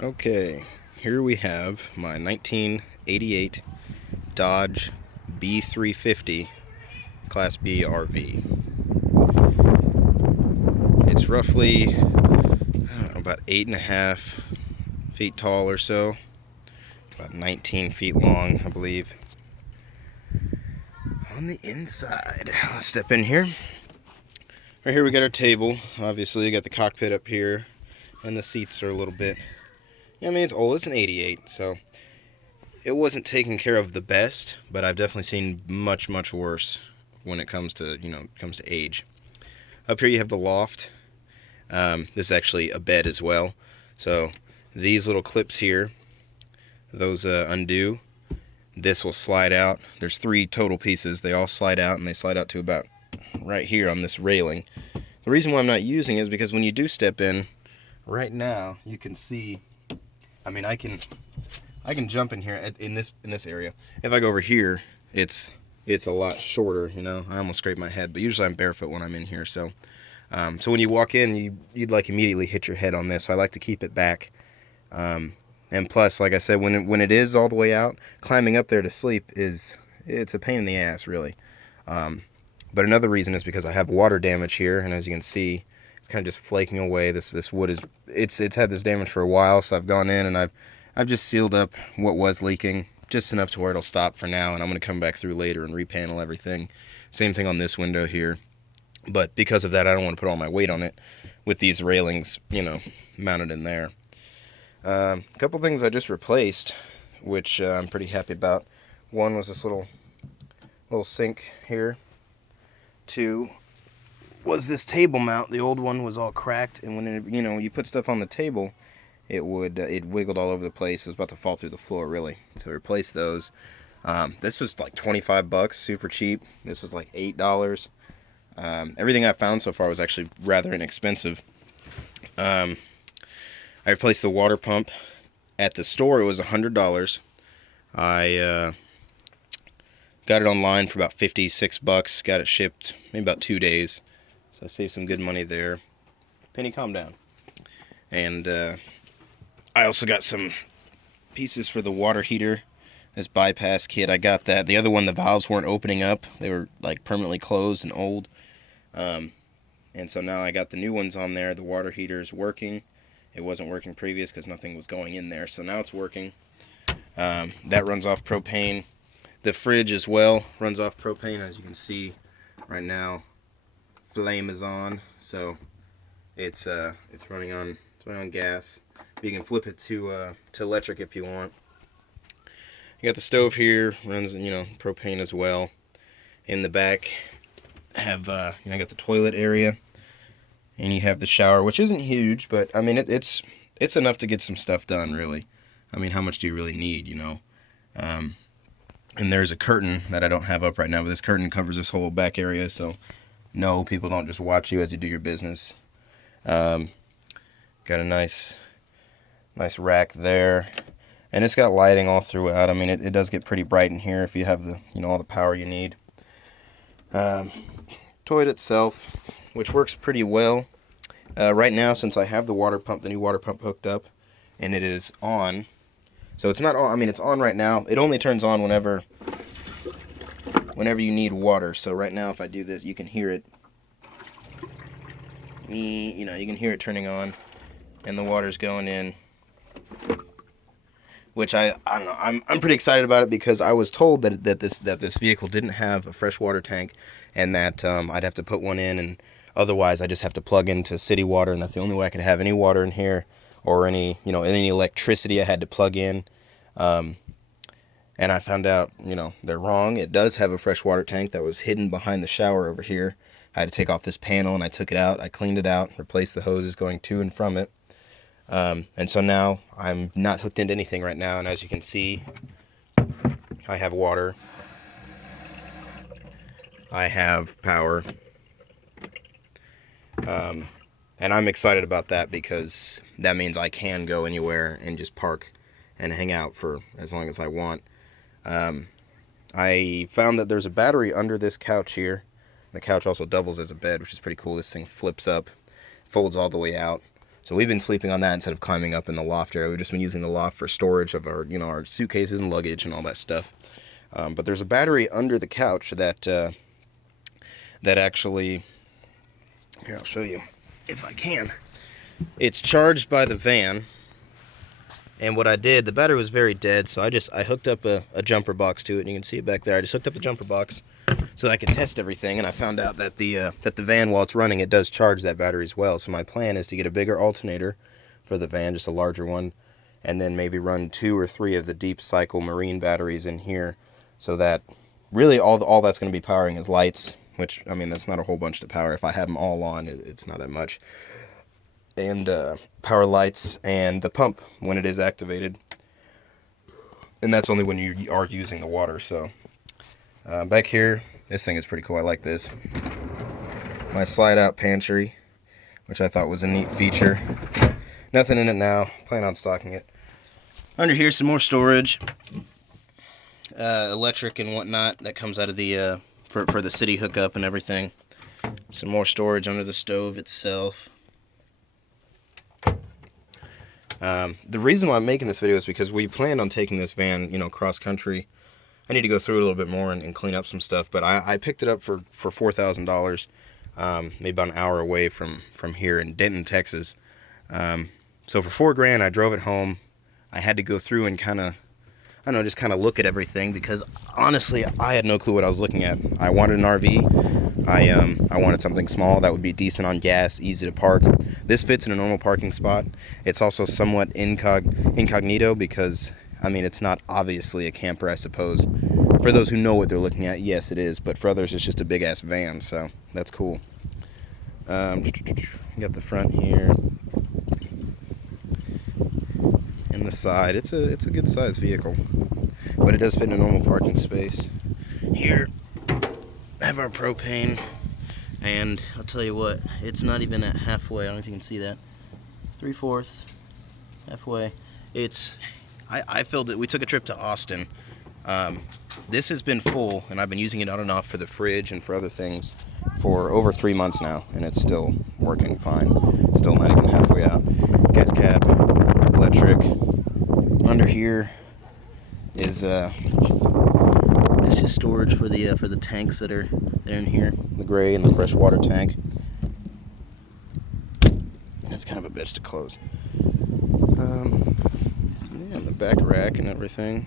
Okay, here we have my 1988 Dodge B350 Class B RV. It's roughly, I don't know, about 8.5 feet tall or so, about 19 feet long, I believe. On the inside, let's step in here. Right here we got our table. Obviously, we got the cockpit up here, and the seats are a little bit. I mean, it's old. It's an '88, so it wasn't taken care of the best, but I've definitely seen much, much worse when it comes to age. Up here you have the loft. This is actually a bed as well. So these little clips here, those undo. This will slide out. There's 3 total pieces. They all slide out, and they slide out to about right here on this railing. The reason why I'm not using it is because when you do step in, right now you can see. I mean, I can jump in here in this area. If I go over here, it's a lot shorter. I almost scrape my head, but usually I'm barefoot when I'm in here. So when you walk in, you'd like immediately hit your head on this. So I like to keep it back. And plus, like I said, when it is all the way out, climbing up there to sleep it's a pain in the ass, really. But another reason is because I have water damage here, and as you can see, it's kind of just flaking away. This wood it's had this damage for a while, so I've gone in and I've just sealed up what was leaking, just enough to where it'll stop for now, and I'm going to come back through later and repanel everything. Same thing on this window here. But because of that, I don't want to put all my weight on it with these railings, mounted in there. A couple things I just replaced, which I'm pretty happy about. One was this little sink here. 2 was this table mount. The old one was all cracked, and when you put stuff on the table, it wiggled all over the place. It was about to fall through the floor, really. So I replaced those. This was like $25, super cheap. This was like $8. Everything I found so far was actually rather inexpensive. I replaced the water pump. At the store, it was $100. I got it online for about $56. Got it shipped maybe about 2 days. So I saved some good money there. Penny, calm down. And I also got some pieces for the water heater. This bypass kit, I got that. The other one, the valves weren't opening up. They were like permanently closed and old. And so now I got the new ones on there. The water heater is working. It wasn't working previous because nothing was going in there. So now it's working. That runs off propane. The fridge as well runs off propane. As you can see right now, flame is on. So it's running on gas. You can flip it to electric if you want. You got the stove here, runs propane as well. In the back, have got the toilet area, and you have the shower, which isn't huge, but I mean it's enough to get some stuff done, really. I mean, how much do you really need, And there's a curtain that I don't have up right now, but this curtain covers this whole back area, so no, people don't just watch you as you do your business. Got a nice rack there, and it's got lighting all throughout. I mean, it does get pretty bright in here if you have the all the power you need. Toilet itself, which works pretty well. Right now, since I have the new water pump hooked up, and it is on, so it's not on. I mean, it's on right now. It only turns on whenever you need water. So right now, if I do this, you can hear it. You can hear it turning on, and the water's going in. Which I don't know. I'm pretty excited about it because I was told that this vehicle didn't have a freshwater tank, and that I'd have to put one in, and otherwise I just have to plug into city water, and that's the only way I could have any water in here, or any electricity I had to plug in. And I found out they're wrong. It does have a freshwater tank that was hidden behind the shower over here. I had to take off this panel, and I took it out. I cleaned it out, replaced the hoses going to and from it. And so now I'm not hooked into anything right now, and as you can see, I have water, I have power, and I'm excited about that because that means I can go anywhere and just park and hang out for as long as I want. I found that there's a battery under this couch here. The couch also doubles as a bed, which is pretty cool. This thing flips up, folds all the way out. So we've been sleeping on that instead of climbing up in the loft area. We've just been using the loft for storage of our, our suitcases and luggage and all that stuff. But there's a battery under the couch that actually, here, I'll show you if I can. It's charged by the van. And what I did, the battery was very dead, so I hooked up a jumper box to it, and you can see it back there. I just hooked up the jumper box so that I could test everything, and I found out that the van, while it's running, it does charge that battery as well. So my plan is to get a bigger alternator for the van, just a larger one, and then maybe run 2 or 3 of the deep cycle marine batteries in here, so that really all that's going to be powering is lights, which, I mean, that's not a whole bunch to power. If I have them all on, it's not that much. And power lights and the pump when it is activated, and that's only when you are using the water. So back here, this thing is pretty cool. I like this. My slide out pantry, which I thought was a neat feature. Nothing in it now, plan on stocking it. Under here, some more storage, electric and whatnot that comes out of the for the city hookup and everything. Some more storage under the stove itself. The reason why I'm making this video is because we planned on taking this van, cross country. I need to go through it a little bit more and clean up some stuff, but I picked it up for $4,000, maybe about an hour away from here in Denton, Texas. So for $4,000, I drove it home. I had to go through and just kind of look at everything, because honestly, I had no clue what I was looking at. I wanted an RV. I wanted something small that would be decent on gas, easy to park. This fits in a normal parking spot. It's also somewhat incognito because, I mean, it's not obviously a camper, I suppose. For those who know what they're looking at, yes, it is. But for others, it's just a big-ass van, so that's cool. Got the front here. And the side. It's a good-sized vehicle. But it does fit in a normal parking space. Here, I have our propane. And I'll tell you what, it's not even at halfway. I don't know if you can see that. It's 3/4, halfway. I filled it. We took a trip to Austin. This has been full, and I've been using it on and off for the fridge and for other things for over 3 months now, and it's still working fine. Still not even halfway out. Gas cap, electric. Under here is it's just storage for the tanks that are in here, the gray and the freshwater tank. That's kind of a bitch to close. Yeah, and the back rack and everything.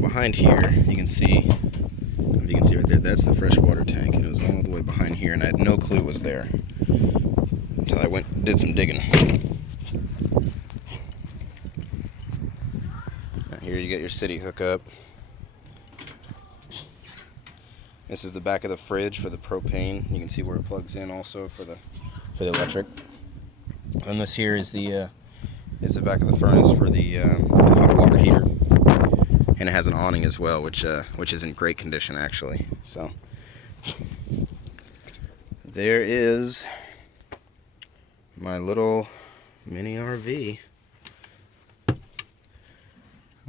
Behind here, you can see right there, that's the freshwater tank, and it was all the way behind here, and I had no clue it was there until I went and did some digging. Now here you get your city hookup. This is the back of the fridge for the propane. You can see where it plugs in also for the electric. And this here is the back of the furnace for the hot water heater. And it has an awning as well, which is in great condition actually. So there is my little mini RV.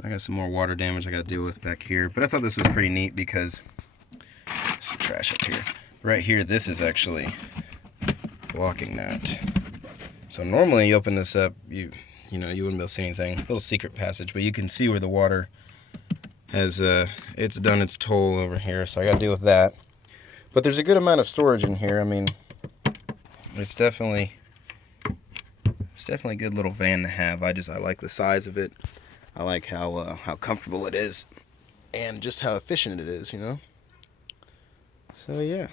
I got some more water damage I got to deal with back here, but I thought this was pretty neat because some trash up here. Right here, this is actually blocking that. So normally you open this up, you wouldn't be able to see anything. Little secret passage, but you can see where the water has it's done its toll over here. So I got to deal with that. But there's a good amount of storage in here. I mean, it's definitely a good little van to have. I like the size of it. I like how comfortable it is, and just how efficient it is, So yeah.